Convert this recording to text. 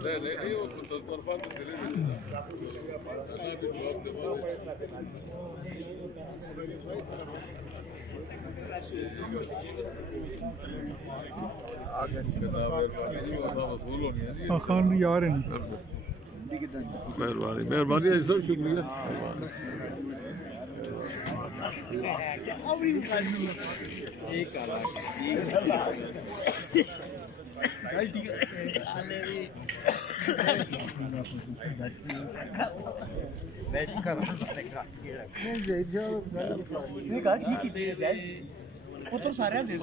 नहीं वो तरफा तो चले खान भी आ रहे हैं। मेहरबानी मेहरबानी सब शुक्रिया। तो सारे दे